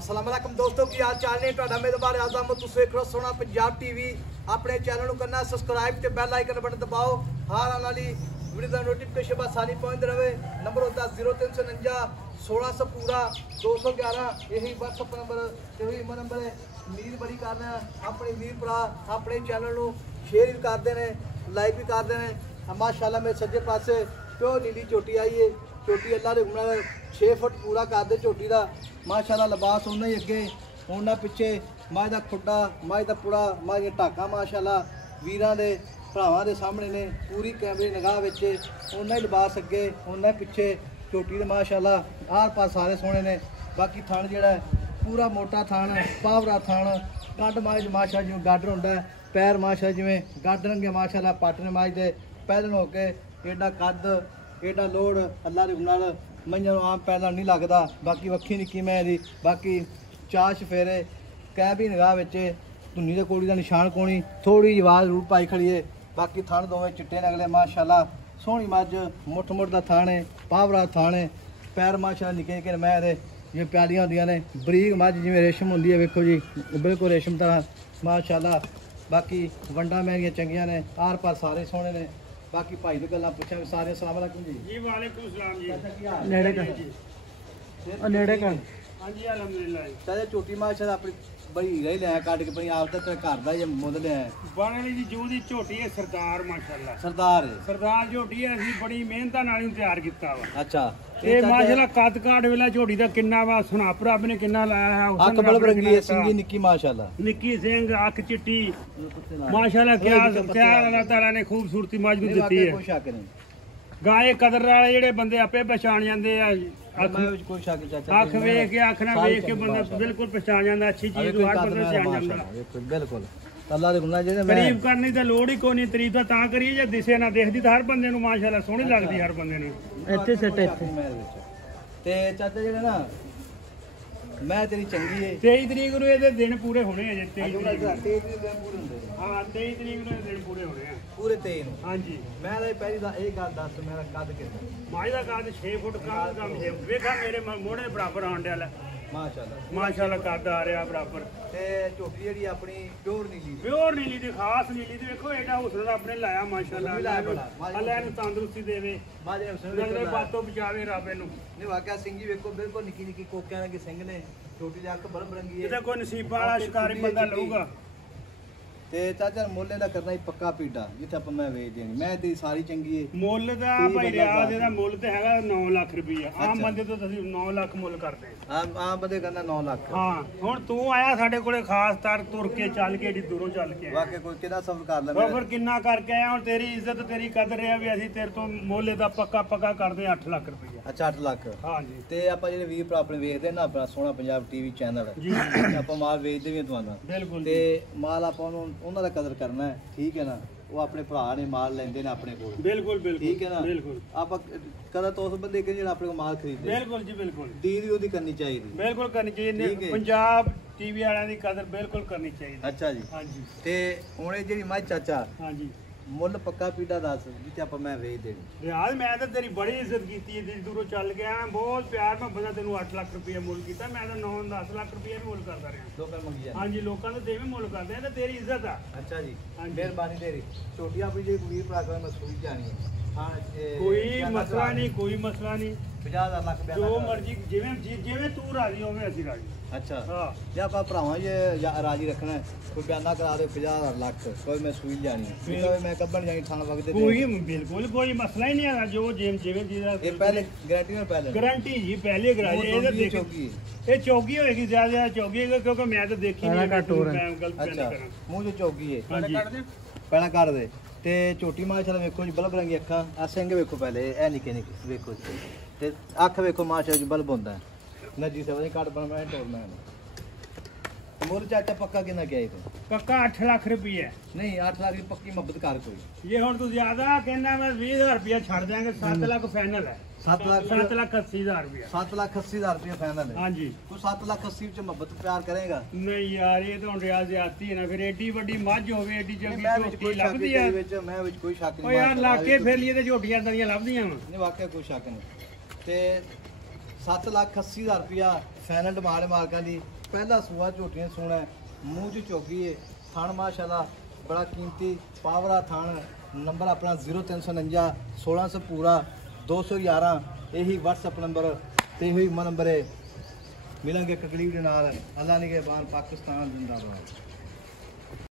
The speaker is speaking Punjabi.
अस्सलाम वालेकुम दोस्तों की हाल चाल ने ਤੁਹਾਡਾ ਮੇਜ਼ਬਾਨ ਆਜ਼ਮ ਤੁਸੀਂ ਵੇਖ ਰਹੇ ਸੋਹਣਾ ਪੰਜਾਬ ਟੀਵੀ ਆਪਣੇ ਚੈਨਲ ਨੂੰ ਕਰਨਾ ਸਬਸਕ੍ਰਾਈਬ ਤੇ ਬੈਲ ਆਈਕਨ ਬਟਨ ਦਬਾਓ ਹਰ ਆਉਣ ਵਾਲੀ ਵੀਡੀਓ ਦਾ ਨੋਟੀਫਿਕੇਸ਼ਨ ਬਾਅਦ ਸਾਰੀ ਪਹੁੰਚਦੇ ਰਹੇ ਨੰਬਰ ਹੁੰਦਾ 0349 1600 पूरा 211 यही WhatsApp नंबर यही ईमेल नंबर है उम्मीद बड़ी करना अपने वीर भरा अपने चैनल ਨੂੰ शेयर भी करते हैं लाइक भी करते हैं माशाल्लाह मेरे सज्जे पासे प्योर नीली चोटी आई है चोटी अल्लाह दे हुक्म नाल 6 फुट पूरा कर दे चोटी दा माशाल्लाह लिबास उन्ना ही अगे उन्ना पिछे मां दा खुड्डा मां दा पुड़ा मां दा ढाका माशाल्लाह वीरां दे भरावां दे सामने ने पूरी कैमरे निगाह विच उन्ना ही लिबास अगे उन्ना पिछे चोटी दे माशाल्लाह आर पास सारे सोहणे ने बाकी थण जिहड़ा पूरा मोटा थण पावरा थण कद माज माशा जिवें गाडर हुंदा पैर माशा जिवें गाडरंगे माशाल्लाह पाटने माज दे पैदल हो के एडा कद एडा लोड़ अल्लाह दे हुक्म नाल मईयां नूं आम पैदा नहीं लगदा बाकी वक्खी निक्की मैं दी बाकी चार चफेरे कै भी निगाह विच धुन्नी दे कोड़ी दा निशान कोणी थोड़ी आवाज़ रूप पाई खड़ी है बाकी थण दोवें चिट्टे ने अगले माशाल्लाह सोहनी मझ मुठ मुठ दा थाने पावरा थाने पैर माशा निके निके मैं दे जिवें प्यालियां होंदियां ने बरीक मझ जिवें रेशम हुंदी है वेखो जी बिल्कुल रेशम तरह माशाल्लाह बाकी वंडा मेरियां चंगियां ने आर पार सारे सोहणे ने बाकी भाई दी गल्लां पुछां सारे अस्सलाम वालेकुम जी वालेकुम सलाम जी चाचा की हाल नेड़े कर नेड़े कर हां जी अल्हम्दुलिल्लाह चाचा छोटी माशा अपनी बड़ी हीरा ही लिया काट के पंजाब दा तेरे घर दा ही मुੱਲ लिया बाणली दी जू दी झोटी है सरदार माशाल्लाह सरदार झोटी है ਅਸੀਂ ਬੜੀ ਮਿਹਨਤਾਂ ਨਾਲ ਇਹਨੂੰ ਤਿਆਰ ਕੀਤਾ ਵਾ अच्छा ਇਹ ਮਾਸ਼ਾਅੱਲਾ ਕੱਦ ਕਾਠ ਵੇਲਾ ਝੋਟੀ ਦਾ ਕਿੰਨਾ ਵਾ ਸੁਨਾਪ ਰੱਬ ਨੇ ਕਿੰਨਾ ਲਾਇਆ ਹੈ ਉਸ ਅੱਖ ਬਲਬ ਰੰਗੀ ਹੈ ਸਿੰਗੀ ਨਿੱਕੀ ਮਾਸ਼ਾਅੱਲਾ ਨਿੱਕੀ ਸਿੰਘ ਅੱਖ ਚਿੱਟੀ ਮਾਸ਼ਾਅੱਲਾ ਕਿਆ ਅੱਲਾਹ ਤਾਲਾ ਨੇ ਖੂਬਸੂਰਤੀ ਮੱਝ ਨੂੰ ਦਿੱਤੀ ਹੈ ਕੋਈ ਸ਼ੱਕ ਨਹੀਂ ਗਾਏ ਕਦਰ ਵਾਲੇ ਜਿਹੜੇ ਬੰਦੇ ਆਪੇ ਪਛਾਣ ਜਾਂਦੇ ਆ ਕੋਈ ਸ਼ੱਕ ਚਾਚਾ ਅੱਖ ਵੇਖ ਕੇ ਅੱਖ ਨਾਲ ਵੇਖ ਕੇ ਬੰਦਾ ਬਿਲਕੁਲ ਪਛਾਣ ਜਾਂਦਾ ਅੱਛੀ ਚੀਜ਼ ਨੂੰ ਹਰ ਬੰਦਾ ਪਛਾਣ ਜਾਂਦਾ ਬਿਲਕੁਲ ਅੱਲਾਹ ਦੇ ਗੁਨਾਹ ਜਿਹੜੇ ਤਾਰੀਫ ਕਰਨੀ ਤਾਂ ਲੋੜ ਹੀ ਕੋਈ ਨਹੀਂ ਤਾਰੀਫ ਤਾਂ ਕਰੀਏ ਜੇ ਦਿਸੇ ਨਾ ਦੇਖਦੀ ਤਾਂ ਹਰ ਬੰਦੇ ਨੂੰ ਮਾਸ਼ਾਅੱਲਾ ਸੋਹਣੀ ਲੱਗਦੀ ਹਰ ਬੰਦੇ ਨੂੰ ਇੱਥੇ ਸਿੱਟ ਇੱਥੇ ਤੇ ਚਾਚਾ ਜਿਹੜੇ ਨਾ ਮੈਂ ਤੇਰੀ ਚੰਗੀ ਏ 23 ਤਰੀਕ ਨੂੰ ਇਹਦੇ ਦਿਨ ਪੂਰੇ ਹੋਣੇ ਅਜੇ 23 ਤਰੀਕ ਦਿਨ ਪੂਰੇ ਹੁੰਦੇ ਹਾਂ 23 ਤਰੀਕ ਨੂੰ ਇਹ ਦਿਨ ਪੂਰੇ ਹੋਣੇ ਆ ਪੂਰੇ 23 ਨੂੰ ਹਾਂਜੀ ਮੈਂ ਤਾਂ ਪਹਿਲੀ ਦਾ ਇਹ ਗੱਲ ਦੱਸ ਮੇਰਾ ਕੱਦ ਕਿੰਨਾ ਮਾਈ ਦਾ ਕੱਦ 6 ਫੁੱਟ ਕੰਮ ਹੈ ਵੇਖਾ ਮੇਰੇ ਮੋਢੇ ਦੇ ਬਰਾਬਰ ਆਉਣ ਡਿਆ ਲੈ ਮਾਸ਼ਾਅੱਲਾ ਕੱਦ ਆ ਰਿਹਾ ਬਰਾਬਰ ਤੇ ਝੋਟੀ ਜਿਹੜੀ ਆਪਣੀ ਪਿਓਰ ਨੀਲੀ ਦੀ ਖਾਸ ਨੀਲੀ ਦੀ ਵੇਖੋ ਐਡਾ ਹੌਸਲਾ ਆਪਣੇ ਲਾਇਆ ਮਾਸ਼ਾਅੱਲਾ ਅੱਲਾਹ ਇਹਨੂੰ ਤੰਦਰੁਸਤੀ ਦੇਵੇ ਅਗਲੇ ਬਾਤੋਂ ਬਚਾਵੇ ਰੱਬ ਇਹਨੂੰ ਨੇ ਵਾਕਿਆ ਸਿੰਘੀ ਵੇਖੋ ਬਿਲਕੁਲ ਨਿੱਕੀ ਨਿੱਕੀ ਕੋਕਿਆਂ ਦੇ ਸਿੰਘ ਨੇ ਛੋਟੀ ਜਿਹੀ ਅੱਖ ਬਰਮ ਰੰਗੀ ਹੈ ਇਹਦਾ ਕੋਈ ਨਸੀਬਾਂ ਵਾਲਾ ਸ਼ਿਕਾਰੀ ਬੰਦਾ ਲਊਗਾ ਤੇ ਚਾਚਾ ਮੁੱਲ ਇਹਦਾ ਕਰਨਾ ਹੀ ਪੱਕਾ ਪੀਡਾ ਜਿੱਥੇ ਆਪਾਂ ਮੈਂ ਵੇਚ ਦੇਣੀ ਮੈਂ ਤੇਰੀ ਸਾਰੀ ਚੰਗੀ ਏ ਮੁੱਲ ਦਾ ਭਾਈ ਰਿਆਜ਼ ਇਹਦਾ ਮੁੱਲ ਤੇ ਹੈਗਾ 9 ਲੱਖ ਰੁਪਈਆ ਆਮ ਬੰਦੇ ਤੋਂ ਤੁਸੀਂ 9 ਲੱਖ ਮੁੱਲ ਕਰਦੇ ਆਮ ਬੰਦੇ ਕਹਿੰਦਾ 9 ਲੱਖ ਹਾਂ ਹੁਣ ਤੂੰ ਆਇਆ ਸਾਡੇ ਕੋਲੇ ਖਾਸ ਤਰ ਤੁਰ ਕੇ ਚੱਲ ਕੇ ਏਡੀ ਦੂਰੋਂ ਚੱਲ ਕੇ ਵਾਕਿਆ ਕੋਈ ਕਿਹਦਾ ਸਫ਼ਰ ਕਰ ਲੈਂਦਾ ਸਫ਼ਰ ਕਿੰਨਾ ਕਰਕੇ ਆਇਆ ਹੁਣ ਤੇਰੀ ਇੱਜ਼ਤ ਤੇਰੀ ਕਦਰ ਹੈ ਵੀ ਅਸੀਂ ਤੇਰੇ ਤੋਂ ਮੁੱਲ ਦਾ ਪੱਕਾ ਕਰਦੇ 8 ਲੱਖ ਰੁਪਈਆ ਅੱਛਾ 8 ਲੱਖ ਹਾਂਜੀ ਤੇ ਆਪਾਂ ਜਿਹੜੇ ਵੀਰ ਭਰਾ ਆਪਣੇ ਵੇਖਦੇ ਨਾ ਆਪਣਾ ਸੋਹਣਾ ਪੰਜਾਬ ਟੀਵੀ ਚੈਨਲ ਜੀ ਆਪਾਂ ਮਾਲ ਵੇਚਦੇ ਵੀ ਤੁਹਾਨੂੰ ਬਿਲਕੁਲ ਤੇ ਮਾਲ ਆਪਾਂ ਨੂੰ ਉਹਨਾਂ ਦਾ ਕਦਰ ਕਰਨਾ ਹੈ ਠੀਕ ਹੈ ਨਾ ਉਹ ਆਪਣੇ ਭਰਾ ਨੇ ਮਾਲ ਲੈਂਦੇ ਨੇ ਆਪਣੇ ਕੋਲ ਬਿਲਕੁਲ ਠੀਕ ਹੈ ਨਾ ਬਿਲਕੁਲ ਆਪਾਂ ਕਦਰ ਤਾਂ ਉਸ ਬੰਦੇ ਕਿ ਜਿਹੜਾ ਆਪਣੇ ਕੋਲ ਮਾਲ ਖਰੀਦਦੇ ਬਿਲਕੁਲ ਜੀ ਬਿਲਕੁਲ ਡੀਲ ਵੀ ਉਹਦੀ ਕਰਨੀ ਚਾਹੀਦੀ ਬਿਲਕੁਲ ਕਰਨੀ ਚਾਹੀਦੀ ਪੰਜਾਬ ਟੀਵੀ ਵਾਲਿਆਂ ਦੀ ਕਦਰ ਬਿਲਕੁਲ ਕਰਨੀ ਚਾਹੀਦੀ ਅੱਛਾ ਜੀ ਹਾਂਜੀ ਤੇ ਹੁਣ ਇਹ ਜਿਹੜੀ ਮੱਝ ਚਾਚਾ ਹਾਂਜੀ ਮੁੱਲ ਪੱਕਾ ਪੀੜਾ ਦੱਸ ਜਿੱਥੇ ਆਪਾਂ ਮੈਂ ਵੇਚ ਦੇਣੀ ਰਿਆਜ਼ ਮੈਂ ਤਾਂ ਤੇਰੀ ਬੜੀ ਇੱਜ਼ਤ ਕੀਤੀ ਹੈ ਦਿਲ ਦੂਰੋਂ ਚੱਲ ਕੇ ਆਇਆ ਬਹੁਤ ਪਿਆਰ ਨਾਲ ਬੰਦਾ ਤੈਨੂੰ 8 ਲੱਖ ਰੁਪਏ ਮੁੱਲ ਕੀਤਾ ਮੈਂ ਤਾਂ 9-10 ਲੱਖ ਰੁਪਏ ਵੀ ਮੁੱਲ ਕਰਦਾ ਰਿਹਾ ਲੋਕਾਂ ਮੰਗੀ ਜਾਂਦੇ ਹਾਂਜੀ ਲੋਕਾਂ ਦੇ ਵੀ ਮੁੱਲ ਕਰਦੇ ਆ ਤੇ ਤੇਰੀ ਇੱਜ਼ਤ ਆ ਅੱਛਾ ਜੀ ਮਿਹਰਬਾਨੀ ਤੇਰੀ ਛੋਟੀ ਆਪਣੀ ਜਿਹੜੀ ਵੀਰ ਭਰਾ ਕੋਲ ਮੈਂ ਸੂਈ ਜਾਣੀ ਹੈ ਕੋਈ ਮਸਲਾ ਨਹੀਂ 50,000 ਲੱਖ ਜੋ ਮਰਜ਼ੀ ਜਿਵੇਂ ਤੂੰ ਰਾਜ਼ੀ ਹੋਵੇਂ ਅਸੀਂ ਰਾਜ਼ੀ ਅੱਛਾ ਹਾਂ ਜੇ ਆਪਾਂ ਭਰਾਵਾਂ ਜੇ ਰਾਜ਼ੀ ਰੱਖਣਾ ਕੋਈ ਬਿਆਨਾ ਕਰਾ ਦੇ 50,000 ਲੱਖ ਕੋਈ ਮੈਂ ਸੂਈ ਜਾਣੀ ਹੈ ਮੈਂ ਕੱਢਣ ਜਾਣੀ ਥਾਂ ਵਗਦੇ ਕੋਈ ਬਿਲਕੁਲ ਕੋਈ ਮਸਲਾ ਹੀ ਨਹੀਂ ਹੈ ਜੋ ਜਿਵੇਂ ਜਿਹਦਾ ਇਹ ਪਹਿਲੇ ਗਾਰੰਟੀ ਨਾਲ ਪਹਿਲੇ ਗਾਰੰਟੀ ਜੀ ਪਹਿਲੇ ਕਰਾਈ ਇਹ ਤਾਂ ਦੇਖ ਇਹ ਚੌਗੀ ਹੋਏਗੀ ਜ਼ਿਆਦਾ ਚੌਗੀ ਕਿਉਂਕਿ ਮੈਂ ਤਾਂ ਦੇਖੀ ਨਹੀਂ ਮੈਂ ਗਲਤ ਅੱਛਾ ਮੂੰਹ ਚ ਚੌਗੀ ਹੈ ਪਹਿਲਾਂ ਕੱਢ ਦੇ ਤੇ ਝੋਟੀ ਮਾਸ਼ਾਅੱਲਾ ਵੇਖੋ ਜੀ ਬਲਬ ਰੰਗੀ ਅੱਖਾਂ ਆ ਸਿੰਘ ਵੇਖੋ ਪਹਿਲੇ ਇਹ ਨਿੱਕੇ ਨਿੱਕੇ ਵੇਖੋ ਜੀ ਤੇ ਅੱਖ ਵੇਖੋ ਮਾਸ਼ਾਅੱਲਾ ਜੀ ਬਲਬ ਹੁੰਦਾ ਨਜੀ ਸਭ ਨਹੀਂ ਕੱਢ ਬਣਾ ਟੋਲਣਾ ਮੁੱਲ ਚਾਚਾ ਪੱਕਾ ਕਿੰਨਾ ਗਿਆ ਇਹ ਪੱਕਾ 8 ਲੱਖ ਰੁਪਏ ਨਹੀਂ 8 ਲੱਖ ਦੀ ਪੱਕੀ ਮੁਹੱਬਤ ਕਰ ਕੋਈ ਜੇ ਹੁਣ ਤੂੰ ਜ਼ਿਆਦਾ ਕਹਿੰਦਾ ਮੈਂ 20000 ਰੁਪਏ ਛੱਡ ਦਿਆਂਗੇ 7 ਲੱਖ ਫਾਈਨਲ ਹੈ 7 ਲੱਖ 7,80,000 ਰੁਪਏ 7,80,000 ਰੁਪਏ ਫਾਈਨਲ ਹੈ ਹਾਂਜੀ ਤੂੰ 7,80,000 ਵਿੱਚ ਮੁਹੱਬਤ ਪਿਆਰ ਕਰੇਗਾ ਨਹੀਂ ਯਾਰ ਇਹ ਤਾਂ ਹੁਣ ਰਿਆਜ਼ ਜ਼ਿਆਦਤੀ ਹੈ ਨਾ ਫਿਰ ਏਡੀ ਵੱਡੀ ਮੱਝ ਹੋਵੇ ਏਡੀ ਚੰਗੀ ਝੋਟੀ ਲੱਭਦੀ ਹੈ ਮੈਂ ਵਿੱਚ ਕੋਈ ਸ਼ੱਕ ਨਹੀਂ ਓ ਯਾਰ ਲਾਕੇ ਫੇਰ ਲਈਏ ਤੇ ਝੋਟੀਆਂ ਦੀਆਂ ਲੱਭਦੀਆਂ ਵਾ ਨਹੀਂ ਵਾਕਿਆ ਕੋਈ ਸ਼ੱਕ ਨਹੀਂ ਤੇ 7,80,000 ਰੁਪਇਆ ਫਾਈਨਲ ਡਿਮਾਂਡ ਮਾਲਕਾਂ ਦੀ। ਪਹਿਲਾ ਸੂਆ ਝੋਟੀਆਂ ਸੂਣਾ ਮੂੰਹ 'ਚ ਝੋਗੀ ਏ। ਥਣ ਮਾਸ਼ਾਅੱਲਾ ਬੜਾ ਕੀਮਤੀ ਪਾਵਰਾ ਥਣ। ਨੰਬਰ ਆਪਣਾ 0349 1600 ਪੂਰਾ 211 ਇਹੀ WhatsApp ਨੰਬਰ ਤੇ ਇਹੀ ਨੰਬਰ ਹੈ। ਮਿਲਾਂਗੇ ਕਕਲੀਬ ਦੇ ਨਾਲ। ਅੱਲਾ ਨਿਗਹਿਬਾਨ ਪਾਕਿਸਤਾਨ ਜ਼ਿੰਦਾਬਾਦ।